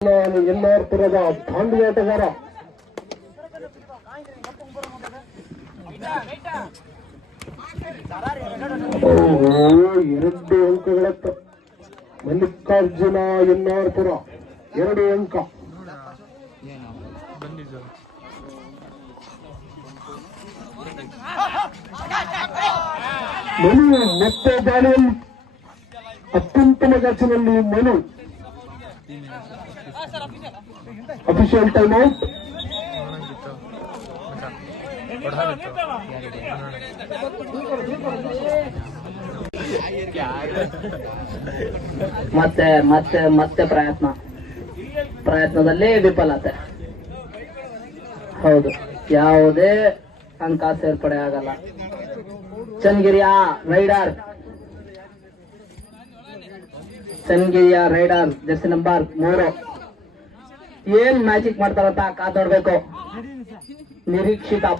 ಎನ್ನಾರ್ಪುರದ ದಾಂಡಿಯಾಟಗಾರ ಎರಡು ಅಂಕಗಳತ್ತ ಮಲ್ಲಿಕಾರ್ಜುನ ಎನ್ನಾರ್ಪುರ 2 ಅಂಕ. ಮನು ಮತ್ತೆ ದಾಳಿಯಲ್ಲಿ ಅತ್ಯುತ್ತಮ ಗಾಚಿನಲ್ಲಿ ಮನು. Official time out. ಮತ್ತೆ ಮತ್ತೆ ಮತ್ತೆ ಪ್ರಯತ್ನದಲ್ಲಿ ವಿಫಲತೆ. ಹೌದು, ಯಾವುದೇ ಅಂಕ ಸೇರ್ಪಡೆ ಆಗಲ್ಲ. ಚನ್ನಗಿರಿಯ ರೈಡರ್ ಜರ್ಸಿ ನಂಬರ್ 3 ಏನ್ ಮ್ಯಾಜಿಕ್ ಮಾಡ್ತಾರಂತ ಕಾದೋಡ್ಬೇಕು.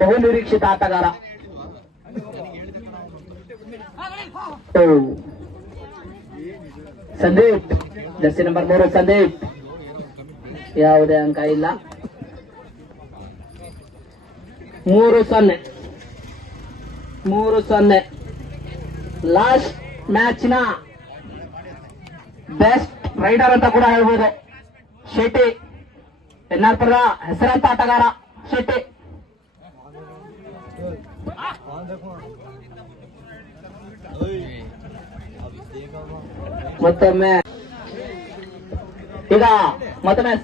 ಬಹು ನಿರೀಕ್ಷಿತ ಆಟಗಾರ. Sandeep Jersey number 3 Sandeep. ಯಾವುದೇ ಅಂಕ ಇಲ್ಲ. 3-0 ಲಾಸ್ಟ್ ಮ್ಯಾಚ್ನ ಬೆಸ್ಟ್ ರೈಡರ್ ಅಂತ ಕೂಡ ಹೇಳ್ಬೋದು. ಶೆಟ್ಟಿ, ಎನ್ನಾರ್ಪುರದ ಹೆಸರಾಂತ ಆಟಗಾರ ಶೆಟ್ಟಿ. ಮತ್ತೊಮ್ಮೆ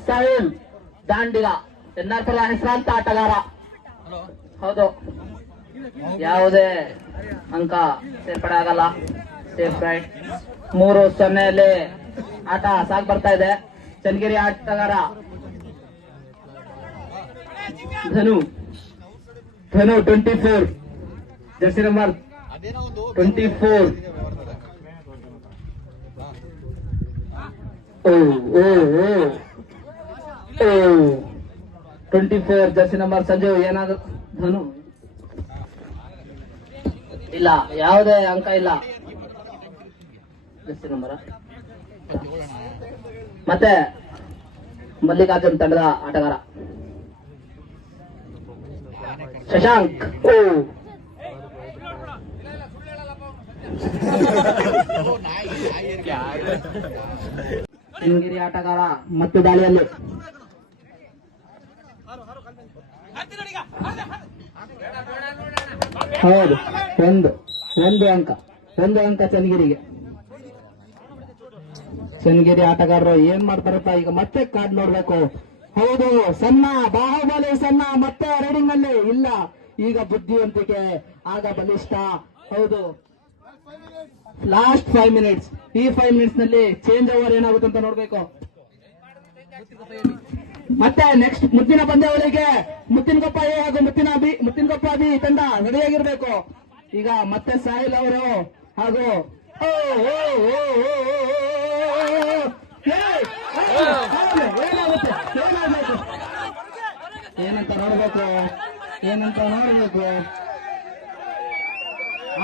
ಸಾಹಿಲ್ ದಾಂಡಿಗ, ಎನ್ನಾರ್ಪುರದ ಹೆಸರಾಂತ ಆಟಗಾರ. ಹೌದು, ಯಾವುದೇ ಅಂಕ ಸೇರ್ಪಡೆ ಆಗಲ್ಲ. Safe right. 3-0 ಆಟ ಸಾಗ್ ಬರ್ತಾ ಇದೆ. ಚನ್ನಗಿರಿ ಆಟಗಾರ ಧನು 24 Jersey number 24. 24 Jersey number Sanju. ಏನಾದ್ರು ಧನು ಇಲ್ಲ, ಯಾವುದೇ ಅಂಕ ಇಲ್ಲ. ಜರ್ಸಿ ನಂಬರ್ ಮತ್ತೆ ಮಲ್ಲಿಕಾರ್ಜುನ್ ತಂಡದ ಆಟಗಾರ ಶಶಾಂಕ್. ಚನ್ನಗಿರಿ ಆಟಗಾರ ಮತ್ತು ದಾಳಿಯಲ್ಲಿ ಹೌದು, ಒಂದು ಅಂಕ ಚನ್ನಗಿರಿಗೆ. ಚನ್ನಗಿರಿ ಆಟಗಾರರು ಏನ್ ಮಾಡ್ತಾರಪ್ಪ ಈಗ? ಮತ್ತೆ ಕಾರ್ಡ್ ನೋಡ್ಬೇಕು. ಹೌದು, ಬಾಹುಬಲಿ ಸಣ್ಣ ಮತ್ತೆ ರೈಡಿಂಗ್ ನಲ್ಲಿ ಇಲ್ಲ. ಈಗ ಬುದ್ಧಿವಂತಿಕೆ, ಆಗ ಬಲಿಷ್ಠ. ಹೌದು, ಲಾಸ್ಟ್ 5 ಮಿನಿಟ್ಸ್. ಈ 5 ಮಿನಿಟ್ಸ್ ನಲ್ಲಿ ಚೇಂಜ್ ಓವರ್ ಏನಾಗುತ್ತೆ ಅಂತ ನೋಡ್ಬೇಕು. ಮತ್ತೆ ನೆಕ್ಸ್ಟ್ ಮುತ್ತಿನ ಪಂದ್ಯಾವಳಿಗೆ ಮುತ್ತಿನಕೊಪ್ಪ ಎ ಹಾಗೂ ಮುತ್ತಿನಕೊಪ್ಪ ಬಿ ತಂಡ ರೆಡಿಯಾಗಿರ್ಬೇಕು. ಈಗ ಮತ್ತೆ ಸಾಹಿಲ್ ಅವರು ಹಾಗೂ ಏನಂತ ನೋಡ್ಬೇಕು.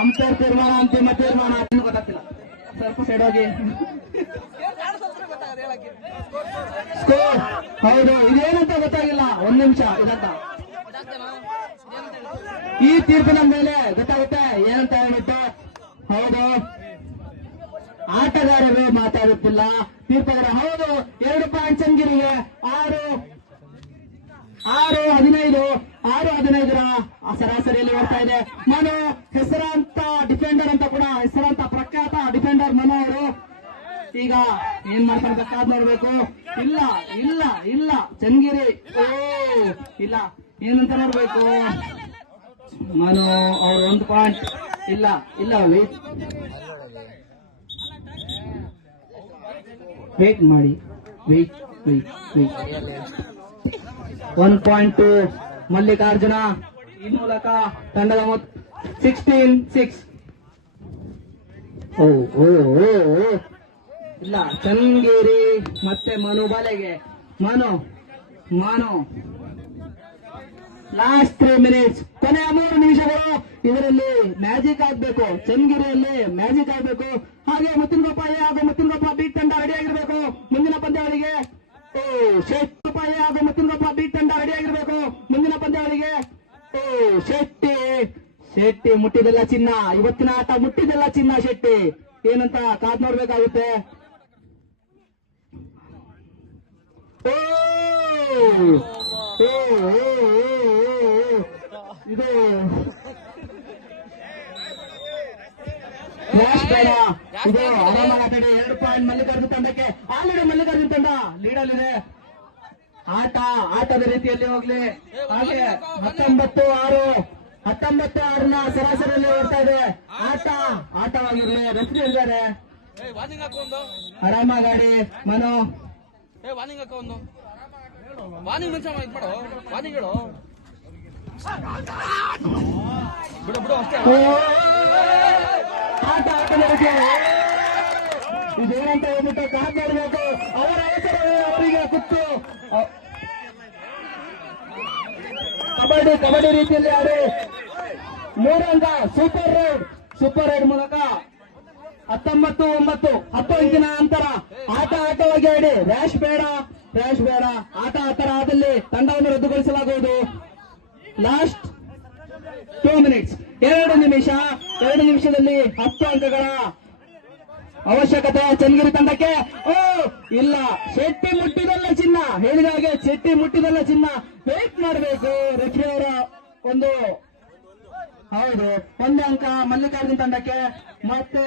ಅಂಪೈರ್ ತೀರ್ಮಾನ, ಅಂತಿಮ ತೀರ್ಮಾನ ಗೊತ್ತಾಗ್ತಿಲ್ಲ. ಸ್ವಲ್ಪ ಸೈಡ್ ಹೋಗಿ. ಸ್ಕೋರ್ ಹೌದು, ಇದೇನಂತ ಗೊತ್ತಾಗಿಲ್ಲ. 1 ನಿಮಿಷ ಇದಂತ. ಈ ತೀರ್ಪಿನ ಮೇಲೆ ಗೊತ್ತಾಗುತ್ತೆ ಏನಂತ ಹೇಳ್ಬಿಟ್ಟು. ಹೌದು, ಆಟಗಾರರು ಮಾತಾಡುತ್ತಿಲ್ಲ, ತೀರ್ಪಗಾರ. ಹೌದು, 2 ಪಾಯಿಂಟ್ ಚನ್ನಗಿರಿಗೆ. 6-15 ಸರಾಸರಿಯಲ್ಲಿ ಓಡ್ತಾ ಇದೆ. ಮನು ಹೆಸರಾಂತ ಡಿಫೆಂಡರ್ ಅಂತ ಕೂಡ, ಹೆಸರಾಂತ ಪ್ರಖ್ಯಾತ ಡಿಫೆಂಡರ್ ಮನು ಅವರು. ಈಗ ಏನ್ ಮಾಡ್ತಾರೆ ಕಾದ್ ನೋಡ್ಬೇಕು. ಇಲ್ಲ ಚನ್ನಗಿರಿ ಇಲ್ಲ, ಏನಂತ ನೋಡ್ಬೇಕು. ಮನು ಅವ್ರು 1 ಪಾಯಿಂಟ್ ಇಲ್ಲ. ವೇಟ್ ಮಾಡಿ. 1.2 ಮಲ್ಲಿಕಾರ್ಜುನ. ಈ ಮೂಲಕ ತಂಡದ 16-6. ಇಲ್ಲ, ಚನ್ನಗಿರಿ ಮತ್ತೆ ಮನು ಬಲೆಗೆ. ಮನು ಲಾಸ್ಟ್ 3 ಮಿನಿಟ್ಸ್, ಕೊನೆಯ 3 ನಿಮಿಷಗಳು. ಇದರಲ್ಲಿ ಮ್ಯಾಜಿಕ್ ಆಗ್ಬೇಕು, ಚನ್ನಗಿರಿಯಲ್ಲಿ ಮ್ಯಾಜಿಕ್ ಆಗ್ಬೇಕು. ಹಾಗೆ ಮುತ್ತಿನಕೊಪ್ಪ ಎ ಹಾಗೂ ಮುತ್ತಿನಕೊಪ್ಪ ಬಿ ತಂಡ ರೆಡಿ ಆಗಿರ್ಬೇಕು ಮುಂದಿನ ಪಂದ್ಯಾವಳಿಗೆ. ಶೆಟ್ಟಿ ಹಾಗೂ ಮತ್ತೊಂದೊಬ್ಬ ಬಿ ತಂಡ ರೆಡಿಯಾಗಿರ್ಬೇಕು ಮುಂದಿನ ಪಂದ್ಯಾವಳಿಗೆ. ಶೆಟ್ಟಿ ಮುಟ್ಟಿದೆಲ್ಲ ಚಿನ್ನ, ಇವತ್ತಿನ ಆಟ ಮುಟ್ಟಿದೆಲ್ಲ ಚಿನ್ನ. ಶೆಟ್ಟಿ ಏನಂತ ಕಾದ್ ನೋಡ್ಬೇಕಾಗುತ್ತೆ. ಇದು ಇದು ಆರಾಮಾಗಿ 2 ಪಾಯಿಂಟ್ ಮಲ್ಲಿಕಾರ್ಜುನ ತಂಡಕ್ಕೆ. ಆಲ್ರೆಡಿ ಮಲ್ಲಿಕಾರ್ಜುನ ತಂಡ ಲೀಡಲ್ಲಿದೆ. ಆಟದ ರೀತಿಯಲ್ಲಿ ಹೋಗ್ಲಿ. ಹಾಗೆ 19-6ನ ಸರಾಸರಿಯಲ್ಲಿ ಓಡ್ತಾ ಇದೆ. ಆಟವಾಗಿರ್ಲಿ. ರೆಫ್ರಿ ಇದ್ದಾರೆ. ಆರಾಮಾಗಾಡಿ ಮನು. ಆಟದ ರೀತಿ ಇದೇನಂತ ಹೇಳ್ಬಿಟ್ಟು ಕಾದ್ ಮಾಡಬೇಕು. ಅವರ ಅವಸರವೇ ಅವರಿಗೆ ಕುತ್ತು. ಕಬಡ್ಡಿ ರೀತಿಯಲ್ಲಿ ಆಡಿ 3 ಅಂಕ ಸೂಪರ್ ರೈಡ್ ಮೂಲಕ 19-9 10 ಅಂಕಿನ ಅಂತರ. ಆಟವಾಗಿ ಆಡಿ. ರ್ಯಾಶ್ ಬೇಡ. ಆಟ ಆತರ ಆದಲ್ಲಿ ತಂಡವನ್ನು ರದ್ದುಗೊಳಿಸಲಾಗುವುದು. Last 2 minutes. 2 ನಿಮಿಷದಲ್ಲಿ 10 ಅಂಕಗಳ ಅವಶ್ಯಕತೆ ಚನ್ನಗಿರಿ ತಂಡಕ್ಕೆ. ಇಲ್ಲ, ಶೆಟ್ಟಿ ಮುಟ್ಟಿದಲ್ಲ ಚಿನ್ನ. ಹೇಳಿದ ಹಾಗೆ ಶೆಟ್ಟಿ ಮುಟ್ಟಿದಲ್ಲ ಚಿನ್ನ. ವೇಟ್ ಮಾಡಬೇಕು ರೆಫ್ರಿ ಅವರ ಒಂದು. ಹೌದು, 1 ಅಂಕ ಮಲ್ಲಿಕಾರ್ಜುನ ತಂಡಕ್ಕೆ. ಮತ್ತೆ